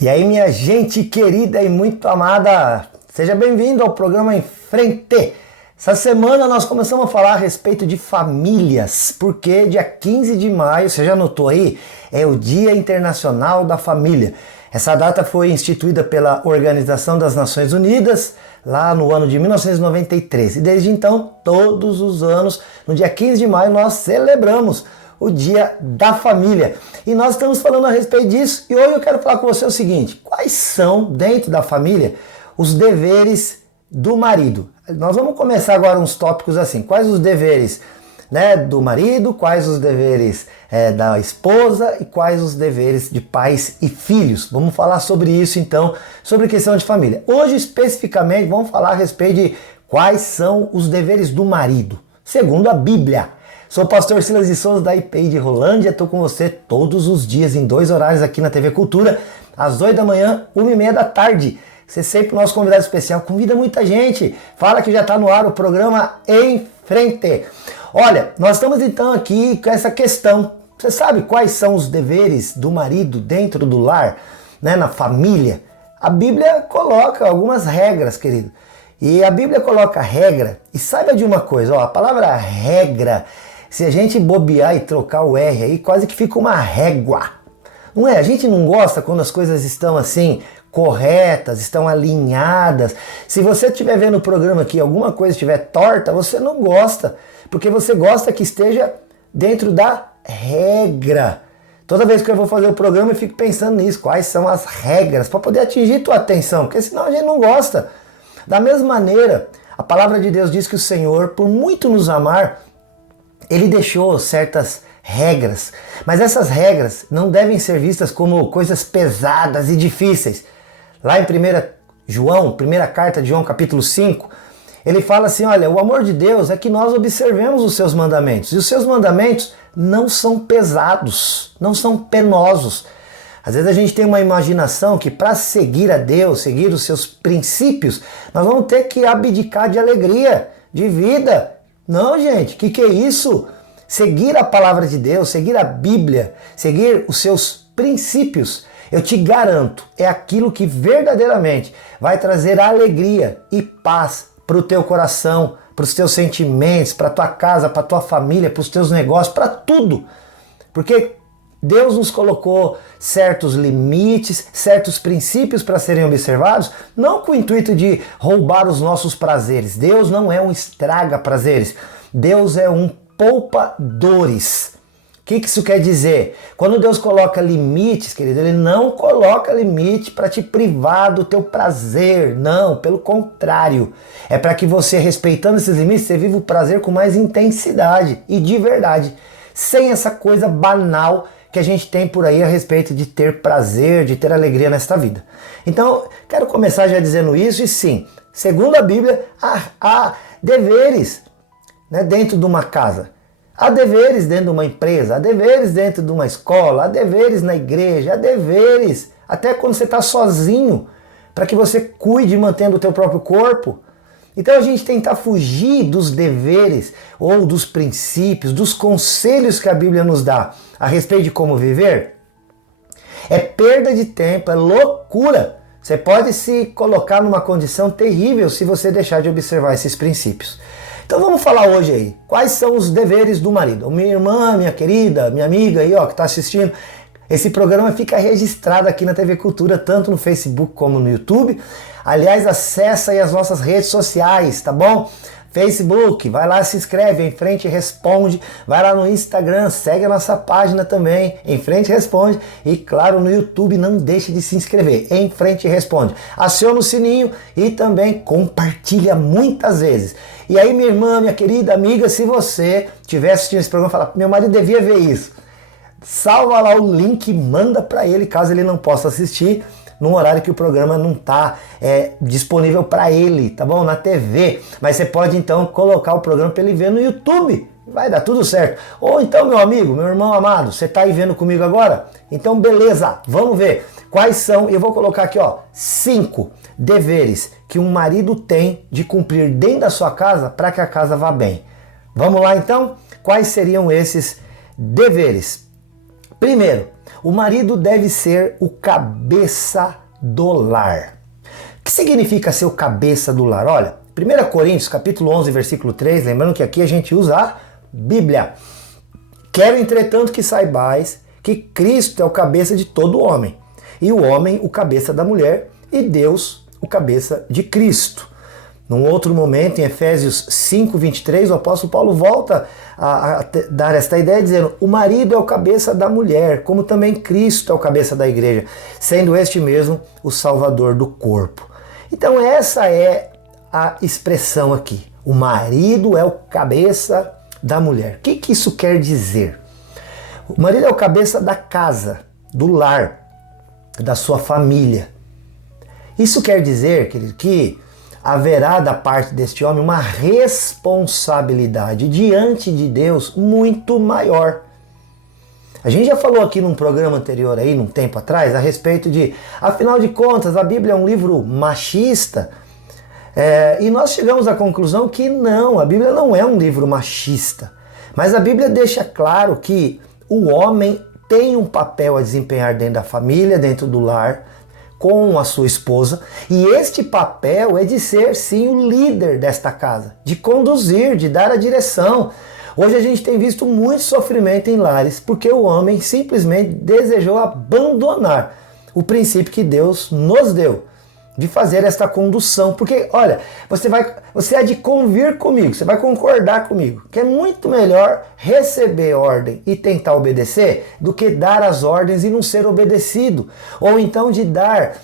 E aí, minha gente querida e muito amada, seja bem-vindo ao programa Em Frente. Essa semana nós começamos a falar a respeito de famílias, porque dia 15 de maio, você já notou aí, é o Dia Internacional da Família. Essa data foi instituída pela Organização das Nações Unidas lá no ano de 1993. E desde então, todos os anos, no dia 15 de maio, nós celebramos o Dia da Família. E nós estamos falando a respeito disso. E hoje eu quero falar com você o seguinte: quais são, dentro da família, os deveres do marido? Nós vamos começar agora uns tópicos assim. Quais os deveres, do marido, quais os deveres da esposa e quais os deveres de pais e filhos. Vamos falar sobre isso então, sobre a questão de família. Hoje especificamente vamos falar a respeito de quais são os deveres do marido, segundo a Bíblia. Sou o pastor Silas de Souza da IPI de Rolândia, estou com você todos os dias em 2 horários aqui na TV Cultura, às 8 da manhã, 1h30 da tarde. Você é sempre o nosso convidado especial, convida muita gente, fala que já está no ar o programa Em Frente. Olha, nós estamos então aqui com essa questão. Você sabe quais são os deveres do marido dentro do lar, na família? A Bíblia coloca algumas regras, querido. E a Bíblia coloca regra, e saiba de uma coisa, a palavra regra, se a gente bobear e trocar o R aí, quase que fica uma régua. Não é? A gente não gosta quando as coisas estão assim, corretas, estão alinhadas. Se você estiver vendo o programa aqui, alguma coisa estiver torta, você não gosta, porque você gosta que esteja dentro da regra. Toda vez que eu vou fazer o programa eu fico pensando nisso, quais são as regras, para poder atingir tua atenção, porque senão a gente não gosta. Da mesma maneira, a palavra de Deus diz que o Senhor, por muito nos amar, Ele deixou certas regras, mas essas regras não devem ser vistas como coisas pesadas e difíceis. Lá em 1 João, primeira carta de João, capítulo 5, ele fala assim, olha, o amor de Deus é que nós observemos os seus mandamentos, e os seus mandamentos não são pesados, não são penosos. Às vezes a gente tem uma imaginação que para seguir a Deus, seguir os seus princípios, nós vamos ter que abdicar de alegria, de vida. Não, gente, o que é isso? Seguir a palavra de Deus, seguir a Bíblia, seguir os seus princípios, eu te garanto, é aquilo que verdadeiramente vai trazer alegria e paz para o teu coração, para os teus sentimentos, para a tua casa, para a tua família, para os teus negócios, para tudo. Porque Deus nos colocou certos limites, certos princípios para serem observados, não com o intuito de roubar os nossos prazeres. Deus não é um estraga-prazeres. Deus é um poupa-dores. O que isso quer dizer? Quando Deus coloca limites, querido, Ele não coloca limite para te privar do teu prazer. Não, pelo contrário. É para que você, respeitando esses limites, você viva o prazer com mais intensidade e de verdade. Sem essa coisa banal que a gente tem por aí a respeito de ter prazer, de ter alegria nesta vida. Então, quero começar já dizendo isso, e sim, segundo a Bíblia, há deveres dentro de uma casa, há deveres dentro de uma empresa, há deveres dentro de uma escola, há deveres na igreja, há deveres até quando você está sozinho, para que você cuide mantendo o teu próprio corpo. Então a gente tentar fugir dos deveres ou dos princípios, dos conselhos que a Bíblia nos dá a respeito de como viver, é perda de tempo, é loucura. Você pode se colocar numa condição terrível se você deixar de observar esses princípios. Então vamos falar hoje aí, quais são os deveres do marido. Minha irmã, minha querida, minha amiga aí, que está assistindo, esse programa fica registrado aqui na TV Cultura, tanto no Facebook como no YouTube. Aliás, acessa aí as nossas redes sociais, tá bom? Facebook, vai lá, se inscreve, Em Frente Responde. Vai lá no Instagram, segue a nossa página também, Em Frente Responde. E claro, no YouTube, não deixe de se inscrever, Em Frente Responde. Aciona o sininho e também compartilha muitas vezes. E aí, minha irmã, minha querida amiga, se você estiver assistindo esse programa e falar, meu marido devia ver isso, salva lá o link e manda para ele, caso ele não possa assistir num horário que o programa não está disponível para ele, tá bom? Na TV. Mas você pode então colocar o programa para ele ver no YouTube. Vai dar tudo certo. Ou então, meu amigo, meu irmão amado, você está aí vendo comigo agora? Então, beleza, vamos ver quais são. Eu vou colocar aqui, 5 deveres que um marido tem de cumprir dentro da sua casa para que a casa vá bem. Vamos lá então? Quais seriam esses deveres? Primeiro, o marido deve ser o cabeça do lar. O que significa ser o cabeça do lar? Olha, 1 Coríntios capítulo 11, versículo 3, lembrando que aqui a gente usa a Bíblia. Quero, entretanto, que saibais que Cristo é o cabeça de todo homem, e o homem o cabeça da mulher, e Deus o cabeça de Cristo. Num outro momento, em Efésios 5, 23, o apóstolo Paulo volta a dar esta ideia, dizendo: o marido é o cabeça da mulher, como também Cristo é o cabeça da igreja, sendo este mesmo o salvador do corpo. Então essa é a expressão aqui. O marido é o cabeça da mulher. O que isso quer dizer? O marido é o cabeça da casa, do lar, da sua família. Isso quer dizer, querido, que haverá da parte deste homem uma responsabilidade diante de Deus muito maior. A gente já falou aqui num programa anterior, aí, num tempo atrás, a respeito de, afinal de contas, a Bíblia é um livro machista, e nós chegamos à conclusão que não, a Bíblia não é um livro machista, mas a Bíblia deixa claro que o homem tem um papel a desempenhar dentro da família, dentro do lar, com a sua esposa, e este papel é de ser sim o líder desta casa, de conduzir, de dar a direção. Hoje a gente tem visto muito sofrimento em lares porque o homem simplesmente desejou abandonar o princípio que Deus nos deu de fazer esta condução. Porque, olha, você há de convir comigo, você vai concordar comigo, que é muito melhor receber ordem e tentar obedecer do que dar as ordens e não ser obedecido. Ou então de dar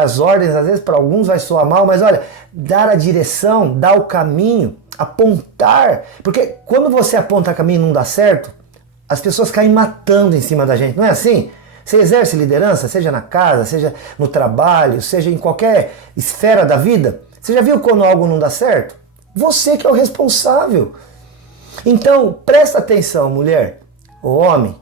as ordens, às vezes para alguns vai soar mal, mas olha, dar a direção, dar o caminho, apontar. Porque quando você aponta caminho e não dá certo, as pessoas caem matando em cima da gente, não é assim? Você exerce liderança, seja na casa, seja no trabalho, seja em qualquer esfera da vida. Você já viu quando algo não dá certo? Você que é o responsável. Então, presta atenção, mulher, ou homem.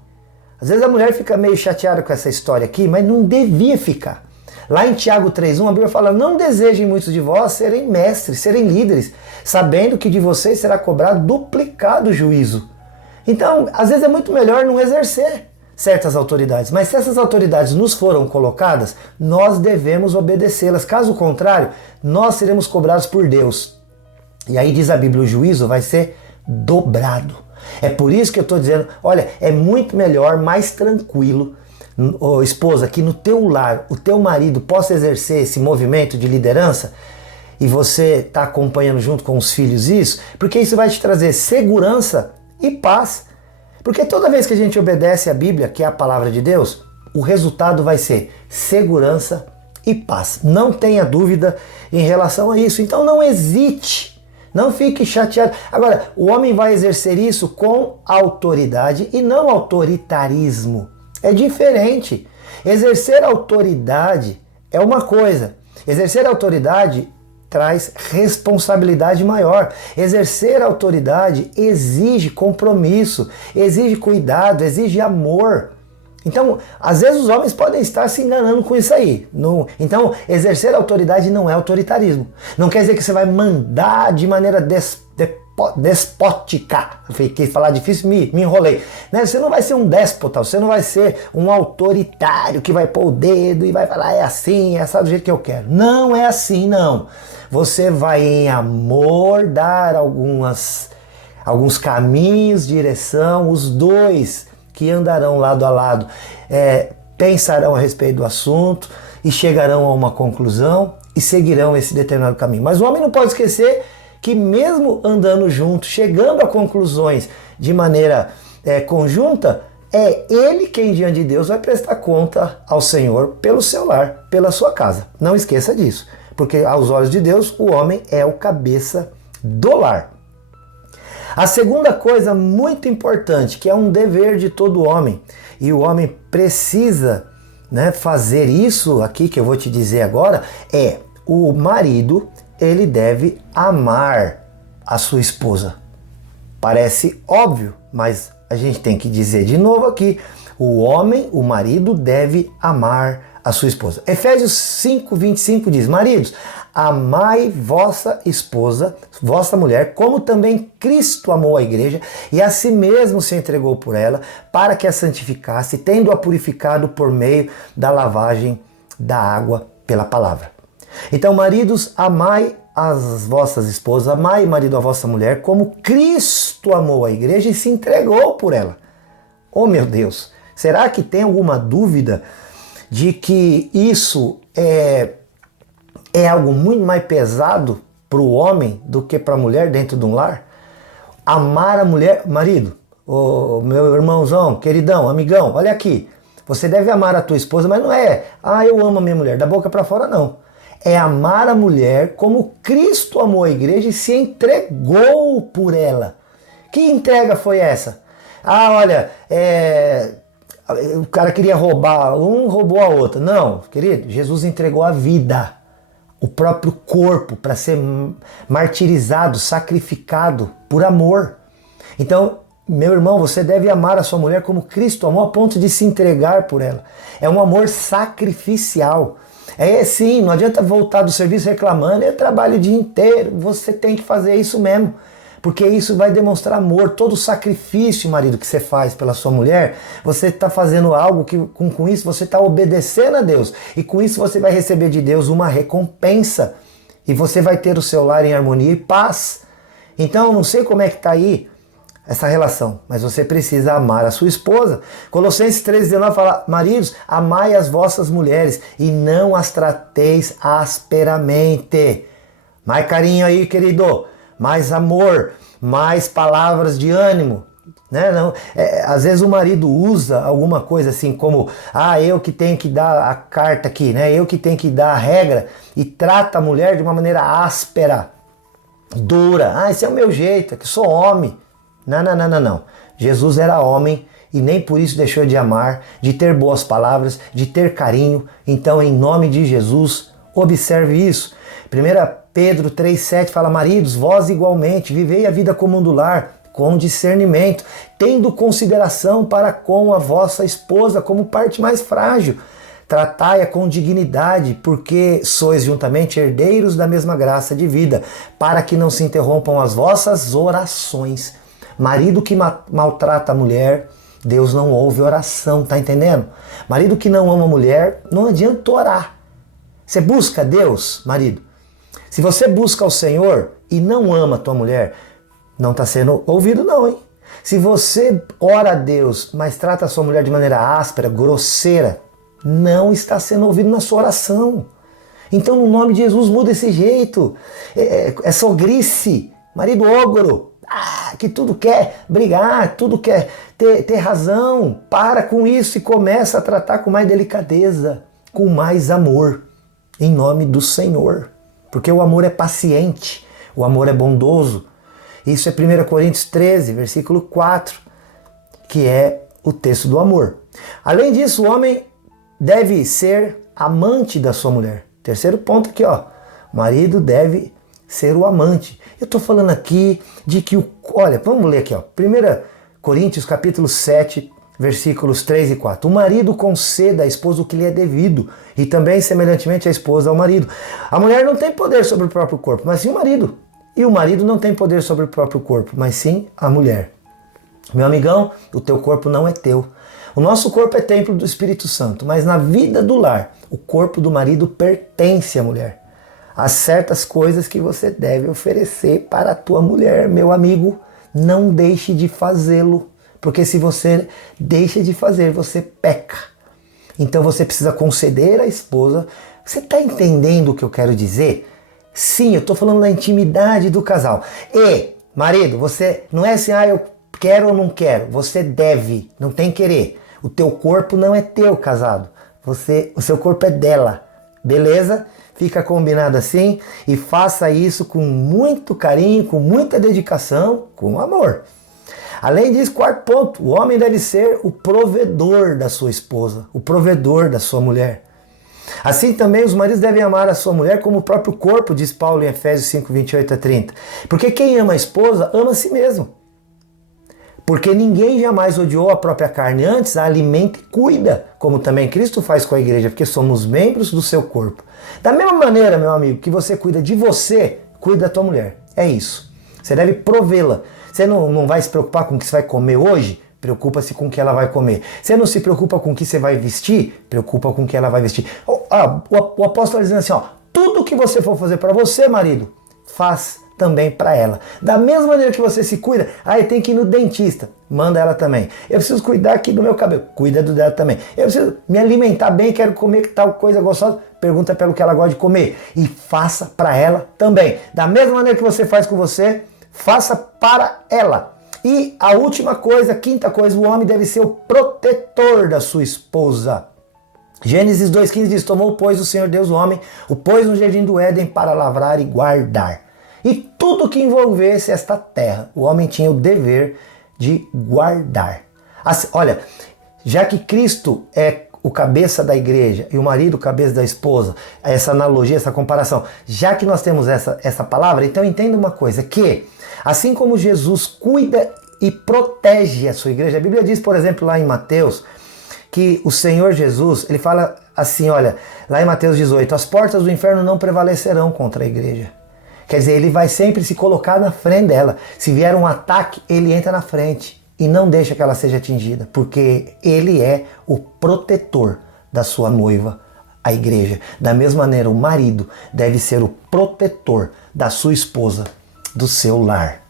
Às vezes a mulher fica meio chateada com essa história aqui, mas não devia ficar. Lá em Tiago 3,1, a Bíblia fala: não desejem muitos de vós serem mestres, serem líderes, sabendo que de vocês será cobrado duplicado o juízo. Então, às vezes é muito melhor não exercer certas autoridades, mas se essas autoridades nos foram colocadas, nós devemos obedecê-las. Caso contrário, nós seremos cobrados por Deus. E aí diz a Bíblia, o juízo vai ser dobrado. É por isso que eu estou dizendo, olha, é muito melhor, mais tranquilo, esposa, que no teu lar, o teu marido possa exercer esse movimento de liderança, e você está acompanhando junto com os filhos isso, porque isso vai te trazer segurança e paz. Porque toda vez que a gente obedece a Bíblia, que é a palavra de Deus, o resultado vai ser segurança e paz. Não tenha dúvida em relação a isso. Então não hesite, não fique chateado. Agora, o homem vai exercer isso com autoridade e não autoritarismo. É diferente. Exercer autoridade é uma coisa. Exercer autoridade traz responsabilidade maior. Exercer autoridade exige compromisso, exige cuidado, exige amor. Então, às vezes os homens podem estar se enganando com isso aí. Então, exercer autoridade não é autoritarismo. Não quer dizer que você vai mandar de maneira despótica. Fiquei falar difícil, me enrolei. Você não vai ser um déspota, você não vai ser um autoritário que vai pôr o dedo e vai falar é assim, é assim do jeito que eu quero. Não é assim, não. Você vai em amor dar alguns caminhos, direção, os dois que andarão lado a lado pensarão a respeito do assunto e chegarão a uma conclusão e seguirão esse determinado caminho. Mas o homem não pode esquecer que mesmo andando junto, chegando a conclusões de maneira conjunta, é ele quem diante de Deus vai prestar conta ao Senhor pelo seu lar, pela sua casa. Não esqueça disso, porque aos olhos de Deus o homem é o cabeça do lar. A segunda coisa muito importante, que é um dever de todo homem, e o homem precisa fazer isso aqui que eu vou te dizer agora, é o marido, ele deve amar a sua esposa. Parece óbvio, mas a gente tem que dizer de novo aqui, o homem, o marido, deve amar a sua esposa. Efésios 5:25 diz, maridos, amai vossa esposa, vossa mulher, como também Cristo amou a igreja e a si mesmo se entregou por ela, para que a santificasse, tendo-a purificado por meio da lavagem da água pela palavra. Então, maridos, amai as vossas esposas, amai, marido, a vossa mulher, como Cristo amou a igreja e se entregou por ela. Oh, meu Deus! Será que tem alguma dúvida de que isso é algo muito mais pesado para o homem do que para a mulher dentro de um lar? Amar a mulher, marido, ô, meu irmãozão, queridão, amigão, olha aqui. Você deve amar a tua esposa, mas não é, eu amo a minha mulher, da boca para fora não. É amar a mulher como Cristo amou a igreja e se entregou por ela. Que entrega foi essa? Olha, o cara queria roubar, um roubou a outra. Não, querido, Jesus entregou a vida, o próprio corpo, para ser martirizado, sacrificado por amor. Então, meu irmão, você deve amar a sua mulher como Cristo amou, a ponto de se entregar por ela. É um amor sacrificial. Sim, não adianta voltar do serviço reclamando, eu trabalho o dia inteiro, você tem que fazer isso mesmo. Porque isso vai demonstrar amor. Todo o sacrifício, marido, que você faz pela sua mulher, você está fazendo algo que com isso você está obedecendo a Deus. E com isso você vai receber de Deus uma recompensa. E você vai ter o seu lar em harmonia e paz. Então, não sei como é que está aí essa relação, mas você precisa amar a sua esposa. Colossenses 3,19 fala: maridos, amai as vossas mulheres e não as trateis asperamente. Mais carinho aí, querido. Mais amor, mais palavras de ânimo, né? Não, às vezes o marido usa alguma coisa assim como, eu que tenho que dar a carta aqui, né? Eu que tenho que dar a regra, e trata a mulher de uma maneira áspera, dura. Esse é o meu jeito, é que sou homem. Não. Jesus era homem e nem por isso deixou de amar, de ter boas palavras, de ter carinho. Então, em nome de Jesus, observe isso. 1 Pedro 3,7 fala: maridos, vós igualmente, vivei a vida comum do lar, com discernimento, tendo consideração para com a vossa esposa como parte mais frágil. Tratai-a com dignidade, porque sois juntamente herdeiros da mesma graça de vida, para que não se interrompam as vossas orações. Marido que maltrata a mulher, Deus não ouve oração, tá entendendo? Marido que não ama a mulher, não adianta orar. Você busca Deus, marido? Se você busca o Senhor e não ama a tua mulher, não está sendo ouvido não, hein? Se você ora a Deus, mas trata a sua mulher de maneira áspera, grosseira, não está sendo ouvido na sua oração. Então, no nome de Jesus, muda esse jeito. É sogrice, marido ogro, que tudo quer brigar, tudo quer ter razão. Para com isso e começa a tratar com mais delicadeza, com mais amor, em nome do Senhor. Porque o amor é paciente, o amor é bondoso. Isso é 1 Coríntios 13, versículo 4, que é o texto do amor. Além disso, o homem deve ser amante da sua mulher. Terceiro ponto aqui, ó. O marido deve ser o amante. Eu estou falando aqui de que olha, vamos ler aqui, ó. 1 Coríntios capítulo 7, versículos 3 e 4. O marido conceda à esposa o que lhe é devido, e também semelhantemente a esposa ao marido. A mulher não tem poder sobre o próprio corpo, mas sim o marido. E o marido não tem poder sobre o próprio corpo, mas sim a mulher. Meu amigão, o teu corpo não é teu. O nosso corpo é templo do Espírito Santo, mas na vida do lar, o corpo do marido pertence à mulher. Há certas coisas que você deve oferecer para a tua mulher, meu amigo. Não deixe de fazê-lo, porque se você deixa de fazer, você peca. Então você precisa conceder à esposa. Você está entendendo o que eu quero dizer? Sim, eu estou falando da intimidade do casal. E, marido, você não é assim, eu quero ou não quero. Você deve, não tem querer. O teu corpo não é teu, casado. O seu corpo é dela. Beleza? Fica combinado assim e faça isso com muito carinho, com muita dedicação, com amor. Além disso, quarto ponto, o homem deve ser o provedor da sua esposa, o provedor da sua mulher. Assim também os maridos devem amar a sua mulher como o próprio corpo, diz Paulo em Efésios 5, 28 a 30. Porque quem ama a esposa, ama a si mesmo. Porque ninguém jamais odiou a própria carne, antes a alimenta e cuida, como também Cristo faz com a igreja, porque somos membros do seu corpo. Da mesma maneira, meu amigo, que você cuida de você, cuida da tua mulher. É isso. Você deve provê-la. Você não vai se preocupar com o que você vai comer hoje? Preocupa-se com o que ela vai comer. Você não se preocupa com o que você vai vestir? Preocupa com o que ela vai vestir. O apóstolo está dizendo assim, ó, tudo que você for fazer para você, marido, faz também para ela. Da mesma maneira que você se cuida, tem que ir no dentista, manda ela também. Eu preciso cuidar aqui do meu cabelo, cuida do dela também. Eu preciso me alimentar bem, quero comer tal coisa gostosa, pergunta pelo que ela gosta de comer e faça para ela também. Da mesma maneira que você faz com você, faça para ela. E a última coisa, a quinta coisa, o homem deve ser o protetor da sua esposa. Gênesis 2,15 diz, tomou, pois, o Senhor Deus o homem, o pôs no jardim do Éden para lavrar e guardar. E tudo que envolvesse esta terra, o homem tinha o dever de guardar. Assim, olha, já que Cristo é o cabeça da igreja e o marido o cabeça da esposa, essa analogia, essa comparação, já que nós temos essa palavra, então entenda uma coisa, que assim como Jesus cuida e protege a sua igreja, a Bíblia diz, por exemplo, lá em Mateus, que o Senhor Jesus, ele fala assim, olha, lá em Mateus 18, as portas do inferno não prevalecerão contra a igreja. Quer dizer, ele vai sempre se colocar na frente dela. Se vier um ataque, ele entra na frente e não deixa que ela seja atingida, porque ele é o protetor da sua noiva, a igreja. Da mesma maneira, o marido deve ser o protetor da sua esposa, do seu lar.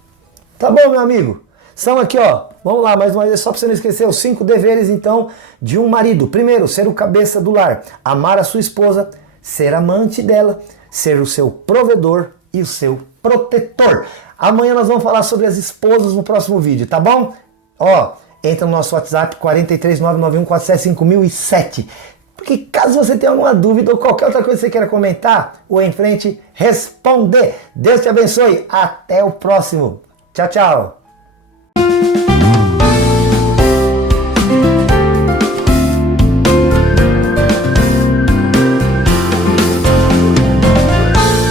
Tá bom, meu amigo? São aqui, ó, vamos lá, mais uma vez, só para você não esquecer, os 5 deveres, então, de um marido. Primeiro, ser o cabeça do lar, amar a sua esposa, ser amante dela, ser o seu provedor e o seu protetor. Amanhã nós vamos falar sobre as esposas no próximo vídeo, tá bom? Ó, entra no nosso WhatsApp 43991475007. Porque caso você tenha alguma dúvida ou qualquer outra coisa que você queira comentar, o Em Frente responde. Deus te abençoe. Até o próximo. Tchau, tchau.